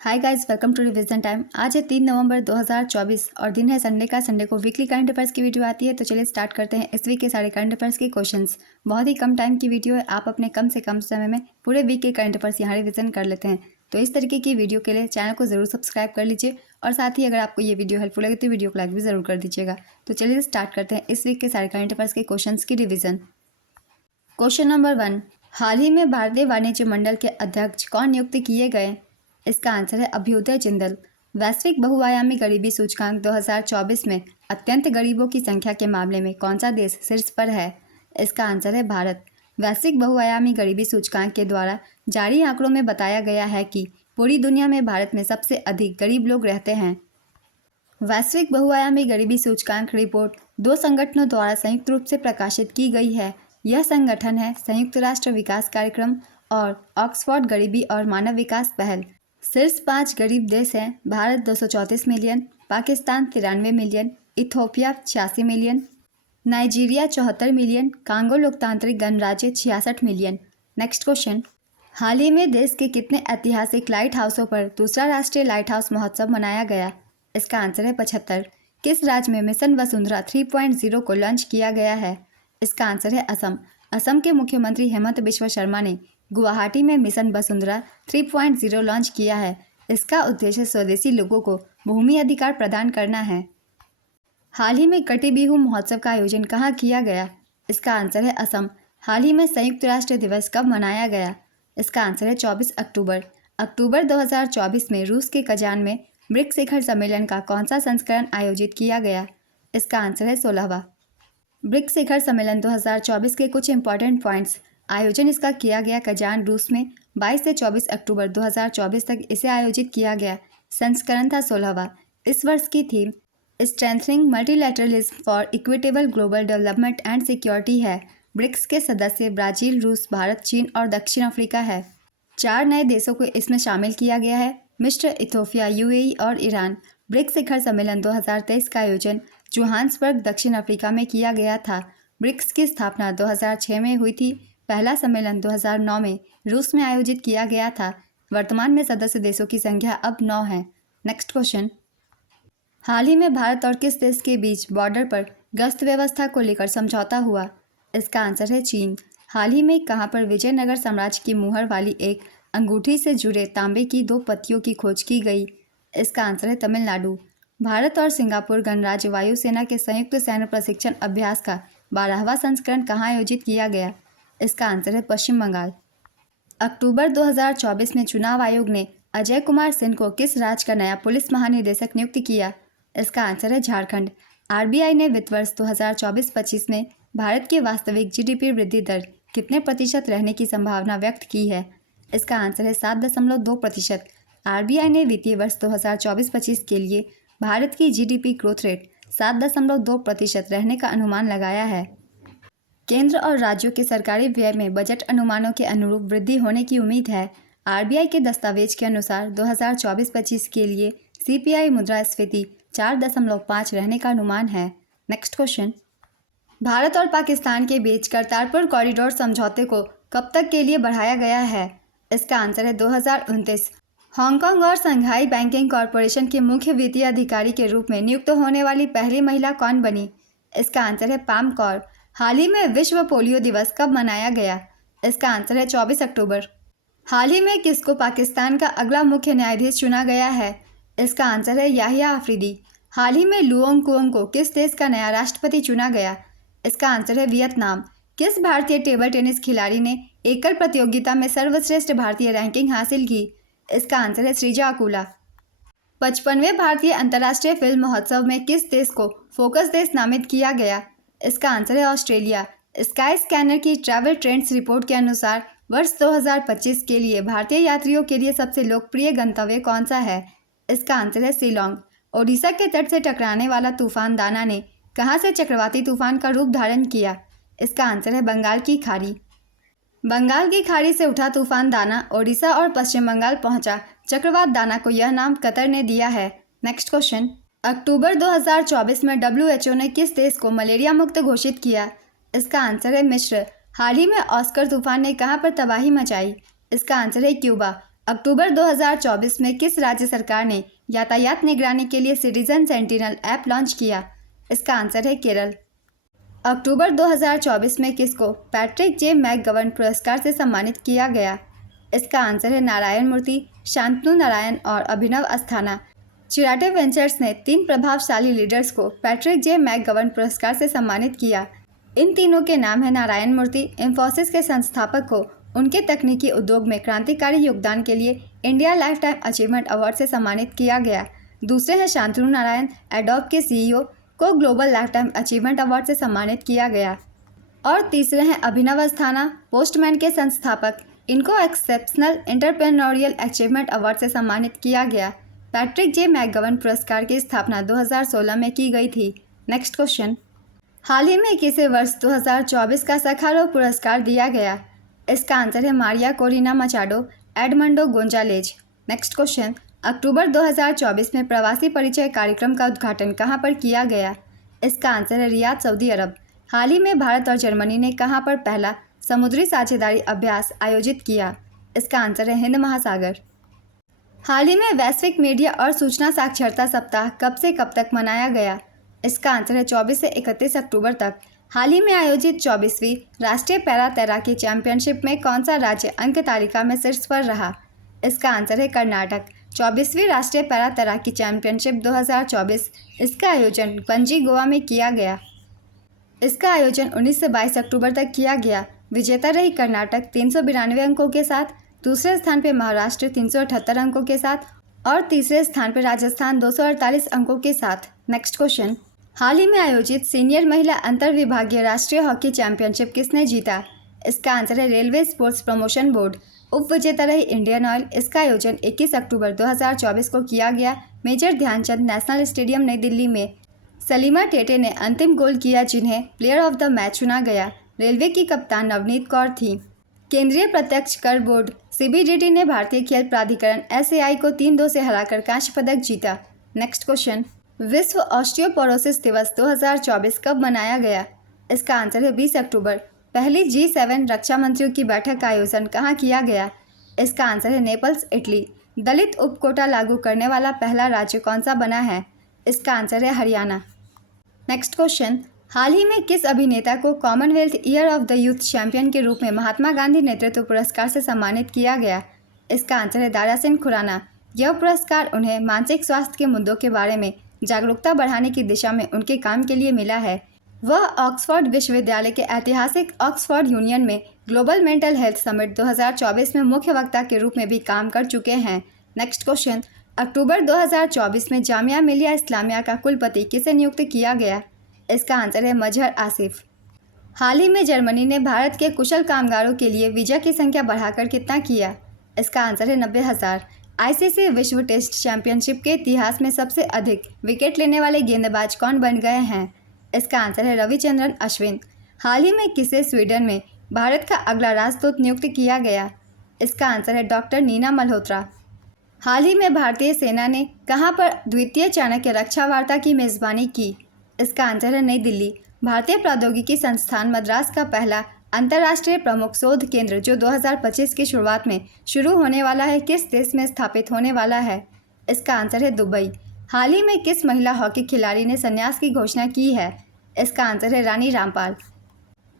Hi guys, welcome to revision time. आज है 3 नवंबर 2024 और दिन है संडे का। संडे को वीकली करंट अफेयर्स की वीडियो आती है, तो चलिए स्टार्ट करते हैं इस वीक के सारे करंट अफेयर्स के क्वेश्चंस। बहुत ही कम टाइम की वीडियो है, आप अपने कम से कम समय में पूरे वीक के करंट अफेयर्स यहाँ रिवीजन कर लेते हैं। तो इस तरीके की वीडियो के लिए चैनल को जरूर सब्सक्राइब कर लीजिए और साथ ही अगर आपको ये वीडियो हेल्पफुल लगे तो वीडियो को लाइक भी जरूर कर दीजिएगा। तो चलिए स्टार्ट करते हैं इस वीक के सारे करंट अफेयर्स के क्वेश्चन की रिविजन। क्वेश्चन नंबर 1, हाल ही में भारतीय वाणिज्य मंडल के अध्यक्ष कौन नियुक्त किए गए? इसका आंसर है अभ्युदय जिंदल। वैश्विक बहुआयामी गरीबी सूचकांक 2024 में अत्यंत गरीबों की संख्या के मामले में कौन सा देश शीर्ष पर है? इसका आंसर है भारत। वैश्विक बहुआयामी गरीबी सूचकांक के द्वारा जारी आंकड़ों में बताया गया है कि पूरी दुनिया में भारत में सबसे अधिक गरीब लोग रहते हैं। वैश्विक बहुआयामी गरीबी सूचकांक रिपोर्ट दो संगठनों द्वारा संयुक्त रूप से प्रकाशित की गई है। यह संगठन है संयुक्त राष्ट्र विकास कार्यक्रम और ऑक्सफोर्ड गरीबी और मानव विकास पहल। शीर्ष 5 गरीब देश हैं: Bharat 234 million, Pakistan 93 million, Ethiopia 86 million, Nigeria 74 million, Congo लोकतांत्रिक गणराज्य 66 मिलियन। नेक्स्ट क्वेश्चन, हाल ही में देश के कितने ऐतिहासिक लाइट हाउसों पर दूसरा राष्ट्रीय लाइट हाउस महोत्सव मनाया गया? इसका आंसर है 75। किस राज्य में मिशन वसुंधरा 3.0 को लॉन्च किया गया है? इसका आंसर है असम। असम के मुख्यमंत्री हेमंत बिश्व शर्मा ने गुवाहाटी में मिशन वसुंधरा 3.0 लॉन्च किया है। इसका उद्देश्य स्वदेशी लोगों को भूमि अधिकार प्रदान करना है। हाल ही में कटी बिहू महोत्सव का आयोजन कहाँ किया गया? इसका आंसर है असम। हाल ही में संयुक्त राष्ट्र दिवस कब मनाया गया? इसका आंसर है 24 अक्टूबर। अक्टूबर 2024 में रूस के कजान में ब्रिक्स शिखर सम्मेलन का कौन सा संस्करण आयोजित किया गया? इसका आंसर है 16वां। ब्रिक्स शिखर सम्मेलन 2024 के कुछ इंपॉर्टेंट पॉइंट्स। आयोजन इसका किया गया कजान, रूस में 22 से 24 अक्टूबर 2024 तक इसे आयोजित किया गया। संस्करण था 16वां। इस वर्ष की theme strengthening multilateralism for equitable global development and security है। ब्रिक्स के सदस्य ब्राजील, रूस, भारत, चीन और दक्षिण अफ्रीका है। 4 नए देशों को इसमें शामिल किया गया है: मिस्र, इथोपिया, यूएई और ईरान। ब्रिक्स शिखर सम्मेलन 2023 का आयोजन जोहान्सबर्ग, दक्षिण अफ्रीका में किया गया था। ब्रिक्स की स्थापना 2006 में हुई थी। पहला सम्मेलन 2009 में रूस में आयोजित किया गया था। वर्तमान में सदस्य देशों की संख्या अब 9 है। नेक्स्ट क्वेश्चन, हाल ही में भारत और किस देश के बीच बॉर्डर पर गश्त व्यवस्था को लेकर समझौता हुआ? इसका आंसर है चीन। हाल ही में कहाँ पर विजयनगर साम्राज्य की मुहर वाली एक अंगूठी से जुड़े तांबे की 2 पत्तियों की खोज की गई? इसका आंसर है तमिलनाडु। भारत और सिंगापुर गणराज्य वायुसेना के संयुक्त सैन्य प्रशिक्षण अभ्यास का 12वां संस्करण कहाँ आयोजित किया गया? इसका आंसर है पश्चिम बंगाल। अक्टूबर 2024 में चुनाव आयोग ने अजय कुमार सिंह को किस राज्य का नया पुलिस महानिदेशक नियुक्त किया? इसका आंसर है झारखंड। आरबीआई ने वित्त वर्ष 2024-25 में भारत की वास्तविक जीडीपी वृद्धि दर कितने प्रतिशत रहने की संभावना व्यक्त की है? इसका आंसर है 7.2%। आरबीआई ने वित्तीय वर्ष 2024-25 के लिए भारत की जीडीपी ग्रोथ रेट 7.2% रहने का अनुमान लगाया है। केंद्र और राज्यों के सरकारी व्यय में बजट अनुमानों के अनुरूप वृद्धि होने की उम्मीद है। आरबीआई के दस्तावेज के अनुसार 2024-25 के लिए सीपीआई मुद्रास्फीति 4.5 रहने का अनुमान है। नेक्स्ट क्वेश्चन, भारत और पाकिस्तान के बीच करतारपुर कॉरिडोर समझौते को कब तक के लिए बढ़ाया गया है? इसका आंसर है 2029। हांगकांग और संघाई बैंकिंग कॉरपोरेशन के मुख्य वित्तीय अधिकारी के रूप में नियुक्त होने वाली पहली महिला कौन बनी? इसका आंसर है पाम कौर। हाल ही में विश्व पोलियो दिवस कब मनाया गया? इसका आंसर है 24 अक्टूबर। हाल ही में किसको पाकिस्तान का अगला मुख्य न्यायाधीश चुना गया है? इसका आंसर है याहिया आफरीदी। हाल ही में लुओंग कुओंग को किस देश का नया राष्ट्रपति चुना गया? इसका आंसर है वियतनाम। किस भारतीय टेबल टेनिस खिलाड़ी ने एकल प्रतियोगिता में सर्वश्रेष्ठ भारतीय रैंकिंग हासिल की? इसका आंसर है श्रीजा अकुला। 55वें भारतीय अंतर्राष्ट्रीय फिल्म महोत्सव में किस देश को फोकस देश नामित किया गया? इसका आंसर है ऑस्ट्रेलिया। स्काई स्कैनर की ट्रैवल ट्रेंड्स रिपोर्ट के अनुसार वर्ष 2025 के लिए भारतीय यात्रियों के लिए सबसे लोकप्रिय गंतव्य कौन सा है? इसका आंसर है शिलोंग। ओडिशा के तट से टकराने वाला तूफान दाना ने कहाँ से चक्रवाती तूफान का रूप धारण किया? इसका आंसर है बंगाल की खाड़ी। बंगाल की खाड़ी से उठा तूफान दाना ओडिशा और पश्चिम बंगाल पहुंचा। चक्रवात दाना को यह नाम कतर ने दिया है। नेक्स्ट क्वेश्चन, अक्टूबर 2024 में डब्ल्यूएचओ ने किस देश को मलेरिया मुक्त घोषित किया? इसका आंसर है मिस्र। हाल ही में ऑस्कर तूफान ने कहां पर तबाही मचाई? इसका आंसर है क्यूबा। अक्टूबर 2024 में किस राज्य सरकार ने यातायात निगरानी के लिए सिटीजन सेंटिनल ऐप लॉन्च किया? इसका आंसर है केरल। अक्टूबर 2024 में किसको पैट्रिक जे मैकगवर्न पुरस्कार से सम्मानित किया गया? इसका आंसर है नारायण मूर्ति, शांतनु नारायण और अभिनव अस्थाना। चिराटे वेंचर्स ने 3 प्रभावशाली लीडर्स को पैट्रिक जे मैकगवर्न पुरस्कार से सम्मानित किया। इन तीनों के नाम है नारायण मूर्ति, इंफोसिस के संस्थापक को उनके तकनीकी उद्योग में क्रांतिकारी योगदान के लिए India life time achievement award से सम्मानित किया गया। दूसरे हैं शांतनु नारायण, एडोब के सीईओ को global life time achievement award से सम्मानित किया गया। और तीसरे हैं अभिनव अस्थाना, पोस्टमैन के संस्थापक, इनको एक्सेप्शनल एंटरप्रेन्योरियल अचीवमेंट अवार्ड से सम्मानित किया गया। पैट्रिक जे मैकगवर्न पुरस्कार की स्थापना 2016 में की गई थी। नेक्स्ट क्वेश्चन, हाल ही में किसे वर्ष 2024 का सखारो पुरस्कार दिया गया? इसका आंसर है Maria Corina Machado, Edmundo Gonzalez. Next question, October 2024 में प्रवासी परिचय कार्यक्रम का उद्घाटन कहां पर किया गया? इसका आंसर है रियाद, सऊदी अरब। हाल ही में भारत और जर्मनी ने कहां पर पहला समुद्री साझेदारी अभ्यास आयोजित किया? इसका आंसर है हिंद महासागर। हाल ही में वैश्विक मीडिया और सूचना साक्षरता सप्ताह कब से कब तक मनाया गया? इसका आंसर है 24 से 31 अक्टूबर तक। हाल ही में आयोजित 24वीं राष्ट्रीय पैरा तैराकी चैंपियनशिप में कौन सा राज्य अंक तालिका में शीर्ष पर रहा? इसका आंसर है कर्नाटक। 24वीं राष्ट्रीय पैरा तैराकी चैंपियनशिप 2024 इसका आयोजन पणजी, गोवा में किया गया। इसका आयोजन 19 से 22 अक्टूबर तक किया गया। विजेता रही कर्नाटक 392 अंकों के साथ, दूसरे स्थान पर महाराष्ट्र 378 अंकों के साथ और तीसरे स्थान पर राजस्थान 248 अंकों के साथ। नेक्स्ट क्वेश्चन, हाल ही में आयोजित सीनियर महिला अंतर्विभागीय राष्ट्रीय हॉकी चैंपियनशिप किसने जीता? इसका आंसर है रेलवे स्पोर्ट्स प्रमोशन बोर्ड। उप विजेता रही इंडियन ऑयल। इसका आयोजन 21 अक्टूबर 2024 को किया गया। मेजर ध्यानचंद नेशनल स्टेडियम नई दिल्ली में। सलीमा टेटे ने अंतिम गोल किया, जिन्हें प्लेयर ऑफ द मैच चुना गया। रेलवे की कप्तान नवनीत कौर थी। केंद्रीय प्रत्यक्ष कर बोर्ड सीबीडीटी ने भारतीय खेल प्राधिकरण एसएआई को 3-2 से हराकर कांस्य पदक जीता। नेक्स्ट क्वेश्चन, विश्व ऑस्टियोपोरोसिस दिवस 2024 कब मनाया गया? इसका आंसर है 20 अक्टूबर। पहली G7 रक्षा मंत्रियों की बैठक का आयोजन कहाँ किया गया? इसका आंसर है नेपल्स, इटली। दलित उपकोटा लागू करने वाला पहला राज्य कौन सा बना है? इसका आंसर है हरियाणा। नेक्स्ट क्वेश्चन, हाल ही में किस अभिनेता को Commonwealth year of the youth champion के रूप में महात्मा गांधी नेतृत्व पुरस्कार से सम्मानित किया गया? इसका आंसर है दारा सिंह खुराना। यह पुरस्कार उन्हें मानसिक स्वास्थ्य के मुद्दों के बारे में जागरूकता बढ़ाने की दिशा में उनके काम के लिए मिला है। वह ऑक्सफोर्ड विश्वविद्यालय के ऐतिहासिक ऑक्सफोर्ड यूनियन में ग्लोबल मेंटल हेल्थ समिट 2024 में मुख्य वक्ता के रूप में भी काम कर चुके हैं। नेक्स्ट क्वेश्चन, अक्टूबर 2024 में जामिया मिलिया इस्लामिया का कुलपति किसे नियुक्त किया गया? इसका आंसर है मजहर आसिफ। हाल ही में जर्मनी ने भारत के कुशल कामगारों के लिए वीज़ा की संख्या बढ़ाकर कितना किया? इसका आंसर है 90,000। आईसीसी विश्व टेस्ट चैंपियनशिप के इतिहास में सबसे अधिक विकेट लेने वाले गेंदबाज कौन बन गए हैं? इसका आंसर है रविचंद्रन अश्विन। हाल ही में किसे स्वीडन में भारत का अगला राजदूत नियुक्त किया गया? इसका आंसर है डॉक्टर नीना मल्होत्रा। हाल ही में भारतीय सेना ने कहां पर द्वितीय चाणक्य रक्षा वार्ता की मेज़बानी की? इसका आंसर है नई दिल्ली। भारतीय प्रौद्योगिकी संस्थान मद्रास का पहला अंतर्राष्ट्रीय प्रमुख शोध केंद्र जो 2025 की शुरुआत में शुरू होने वाला है, किस देश में स्थापित होने वाला है? इसका आंसर है दुबई। हाल ही में किस महिला हॉकी खिलाड़ी ने संन्यास की घोषणा की है? इसका आंसर है रानी रामपाल।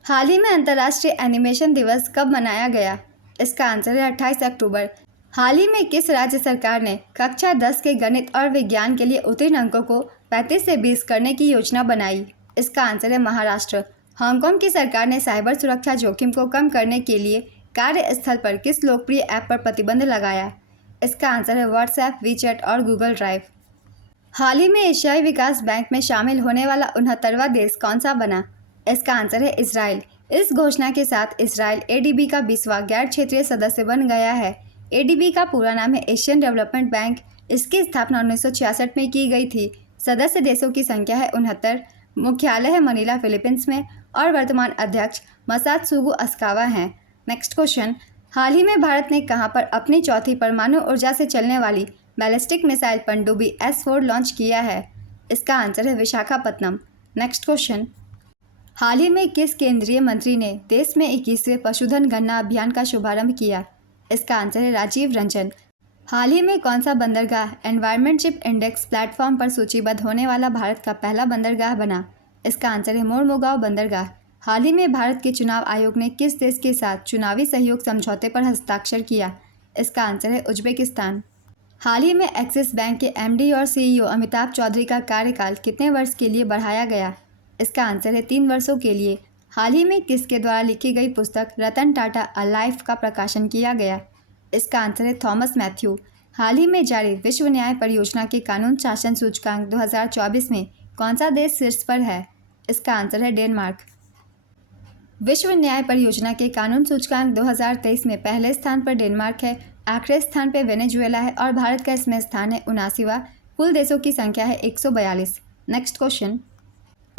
हाल ही में अंतर्राष्ट्रीय एनिमेशन दिवस कब मनाया गया? इसका आंसर है 28 अक्टूबर। हाल ही में किस राज्य सरकार ने कक्षा 10 के गणित और विज्ञान के लिए उत्तीर्ण अंकों को 35 से 20 करने की योजना बनाई? इसका आंसर है महाराष्ट्र। हांगकांग की सरकार ने साइबर सुरक्षा जोखिम को कम करने के लिए कार्यस्थल पर किस लोकप्रिय ऐप पर प्रतिबंध लगाया? इसका आंसर है व्हाट्सएप, वीचैट और गूगल ड्राइव। हाल ही में एशियाई विकास बैंक में शामिल होने वाला 69वां देश कौन सा बना? इसका आंसर है इजराइल। इस घोषणा के साथ इजराइल एडीबी का 20वां गैर क्षेत्रीय सदस्य बन गया है। एडीबी का पूरा नाम है एशियन डेवलपमेंट बैंक। इसकी स्थापना 1966 में की गई थी। सदस्य देशों की संख्या है 69। मुख्यालय है मनीला, फिलीपींस में और वर्तमान अध्यक्ष मसात्सुगु अस्कावा हैं। नेक्स्ट क्वेश्चन, हाल ही में भारत ने कहां पर अपनी चौथी परमाणु ऊर्जा से चलने वाली बैलिस्टिक मिसाइल पनडुब्बी S4 लॉन्च किया है? इसका आंसर है विशाखापत्तनम। नेक्स्ट क्वेश्चन, हाल ही में किस केंद्रीय मंत्री ने देश में 21वें पशुधन गणना अभियान का शुभारंभ किया? इसका आंसर है राजीव रंजन। हाल ही में कौन सा बंदरगाह एनवायरनमेंटशिप इंडेक्स प्लेटफॉर्म पर सूचीबद्ध होने वाला भारत का पहला बंदरगाह बना? इसका आंसर है मोरमुगांव बंदरगाह। हाल ही में भारत के चुनाव आयोग ने किस देश के साथ चुनावी सहयोग समझौते पर हस्ताक्षर किया? इसका आंसर है उज्बेकिस्तान। हाल ही में एक्सिस बैंक के एमडी और सीईओ अमिताभ चौधरी का कार्यकाल कितने वर्ष के लिए बढ़ाया गया? इसका आंसर है 3 वर्षों के लिए। हाल ही में किसके द्वारा लिखी गई पुस्तक रतन टाटा अ लाइफ का प्रकाशन किया गया? इसका आंसर है थॉमस मैथ्यू। हाल ही में जारी विश्व न्याय परियोजना के कानून शासन सूचकांक 2024 में कौन सा देश शीर्ष पर है? इसका आंसर है डेनमार्क। विश्व न्याय परियोजना के कानून सूचकांक 2023 में पहले स्थान पर डेनमार्क है, आखिरी स्थान पर वेनेजुएला है और भारत का इसमें स्थान है 79वां। कुल देशों की संख्या है 142। नेक्स्ट क्वेश्चन,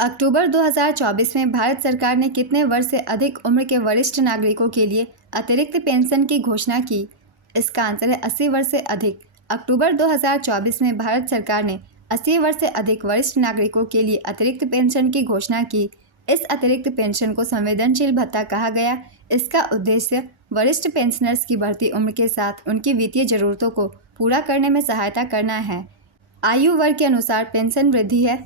अक्टूबर 2024 में भारत सरकार ने कितने वर्ष से अधिक उम्र के वरिष्ठ नागरिकों के लिए अतिरिक्त पेंशन की घोषणा की? इसका आंसर है 80 वर्ष से अधिक। अक्टूबर 2024 में भारत सरकार ने 80 वर्ष से अधिक वरिष्ठ नागरिकों के लिए अतिरिक्त पेंशन की घोषणा की। इस अतिरिक्त पेंशन को संवेदनशील भत्ता कहा गया। इसका उद्देश्य वरिष्ठ पेंशनर्स की बढ़ती उम्र के साथ उनकी वित्तीय जरूरतों को पूरा करने में सहायता करना है। आयु वर्ग के अनुसार पेंशन वृद्धि है।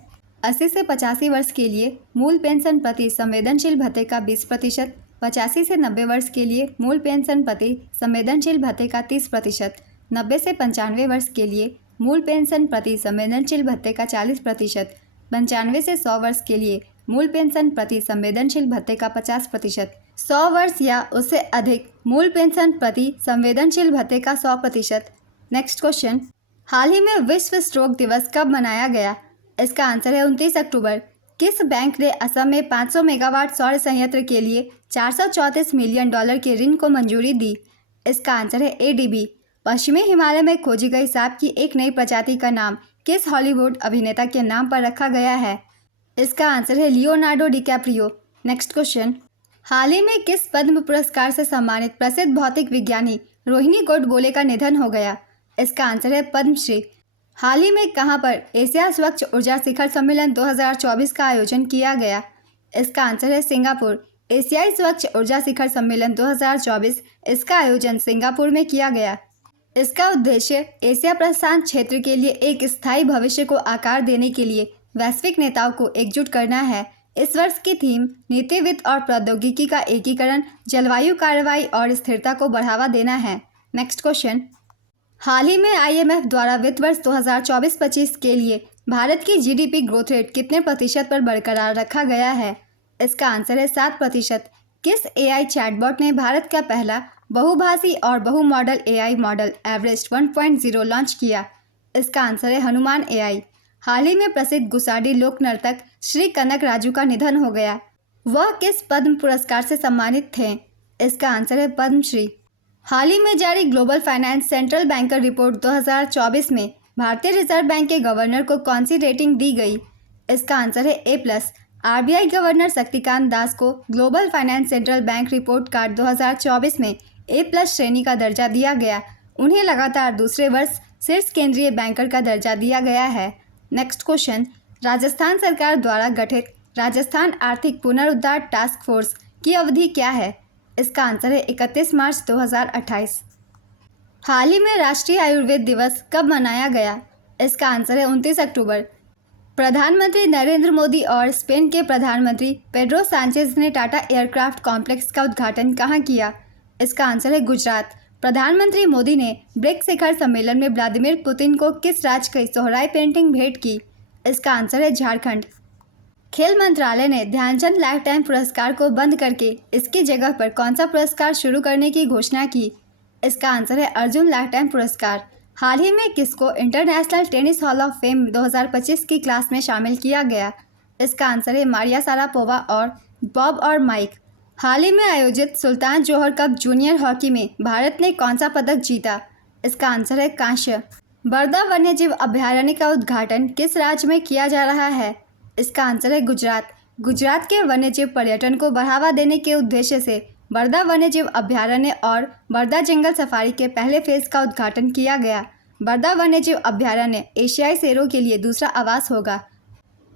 80 से 85 वर्ष के लिए मूल पेंशन प्रति संवेदनशील भत्ते का 20%, 85 से 90 वर्ष के लिए मूल पेंशन प्रति संवेदनशील भत्ते का 30%, 90 से 95 वर्ष के लिए मूल पेंशन प्रति संवेदनशील भत्ते का 40%, 95 से 100 वर्ष के लिए मूल पेंशन प्रति संवेदनशील भत्ते का 50%, 100 वर्ष या उससे अधिक मूल पेंशन प्रति संवेदनशील भत्ते का 100%। नेक्स्ट क्वेश्चन, हाल ही में विश्व स्ट्रोक दिवस कब मनाया गया? इसका आंसर है 29 अक्टूबर। किस बैंक ने असम में 500 मेगावाट सौर संयंत्र के लिए $434 मिलियन के ऋण को मंजूरी दी? इसका आंसर है एडीबी। पश्चिमी हिमालय में खोजी गई सांप की एक नई प्रजाति का नाम किस हॉलीवुड अभिनेता के नाम पर रखा गया है? इसका आंसर है लियोनार्डो डिकैप्रियो। नेक्स्ट क्वेश्चन, हाल ही में किस पद्म पुरस्कार से सम्मानित प्रसिद्ध भौतिक विज्ञानी रोहिणी गोडबोले का निधन हो गया? इसका आंसर है पद्मश्री। हाल ही में कहां पर एशिया स्वच्छ ऊर्जा शिखर सम्मेलन 2024 का आयोजन किया गया? इसका आंसर है सिंगापुर। एशियाई स्वच्छ ऊर्जा शिखर सम्मेलन 2024, इसका आयोजन सिंगापुर में किया गया। इसका उद्देश्य एशिया प्रशांत क्षेत्र के लिए एक स्थायी भविष्य को आकार देने के लिए वैश्विक नेताओं को एकजुट करना है। इस वर्ष की थीम नीति, वित्त और प्रौद्योगिकी का एकीकरण, जलवायु कार्रवाई और स्थिरता को बढ़ावा देना है। नेक्स्ट क्वेश्चन, हाल ही में आईएमएफ द्वारा वित्त वर्ष 2024-25 के लिए भारत की जीडीपी ग्रोथ रेट कितने प्रतिशत पर बरकरार रखा गया है? इसका आंसर है 7%। किस एआई चैटबॉट ने भारत का पहला बहुभाषी और बहु model AI model Everest 1.0 launch किया? इसका आंसर है हनुमान एआई। हाल ही में प्रसिद्ध गुसाडी लोक नर्तक श्री कनक राजू का निधन हो गया। वह किस पद्म पुरस्कार से सम्मानित थे? इसका आंसर है पद्मश्री। हाल ही में जारी global finance central banker report 2024 में भारतीय रिजर्व बैंक के गवर्नर को कौन सी रेटिंग दी गई? इसका आंसर है A+। RBI governor Shaktikanta Das को global finance central bank report card 2024 में A+ श्रेणी का दर्जा दिया गया। उन्हें लगातार दूसरे वर्ष शीर्ष केंद्रीय बैंकर का दर्जा दिया गया है। नेक्स्ट क्वेश्चन, राजस्थान सरकार द्वारा गठित राजस्थान आर्थिक पुनरुद्धार टास्क फोर्स की अवधि क्या है? इसका आंसर है 31 मार्च 2028। हाल ही में राष्ट्रीय आयुर्वेद दिवस कब मनाया गया? इसका आंसर है 29 अक्टूबर। प्रधानमंत्री नरेंद्र मोदी और स्पेन के प्रधानमंत्री पेड्रो सांचेज ने टाटा एयरक्राफ्ट कॉम्प्लेक्स का उद्घाटन कहाँ किया? इसका आंसर है गुजरात। प्रधानमंत्री मोदी ने ब्रिक्स शिखर सम्मेलन में व्लादिमीर पुतिन को किस राज्य की सोहराई पेंटिंग भेंट की? इसका आंसर है झारखंड। खेल मंत्रालय ने ध्यानचंद लाइफ टाइम पुरस्कार को बंद करके इसकी जगह पर कौन सा पुरस्कार शुरू करने की घोषणा की? इसका आंसर है अर्जुन लाइफ टाइम पुरस्कार। हाल ही में किसको international tennis hall of fame 2025 की क्लास में शामिल किया गया? इसका आंसर है मारिया सारापोवा और बॉब और माइक। हाल ही में आयोजित सुल्तान जोहर कप जूनियर हॉकी में भारत ने कौन सा पदक जीता? इसका आंसर है कांस्य। बरदा वन्यजीव अभयारण्य का उद्घाटन किस राज्य में किया जा रहा है? इसका आंसर है गुजरात। गुजरात के वन्यजीव पर्यटन को बढ़ावा देने के उद्देश्य से बरदा वन्यजीव अभयारण्य और बरदा जंगल सफारी के पहले फेज का उद्घाटन किया गया। बरदा वन्यजीव अभयारण्य एशियाई शेरों के लिए दूसरा आवास होगा।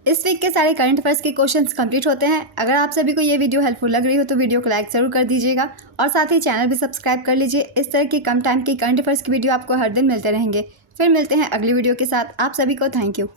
इस वीक के सारे करंट अफेयर्स के क्वेश्चंस कंप्लीट होते हैं। अगर आप सभी को ये वीडियो हेल्पफुल लग रही हो तो वीडियो को लाइक ज़रूर कर दीजिएगा और साथ ही चैनल भी सब्सक्राइब कर लीजिए। इस तरह की कम टाइम की करंट अफेयर्स की वीडियो आपको हर दिन मिलते रहेंगे। फिर मिलते हैं अगली वीडियो के साथ। आप सभी को थैंक यू।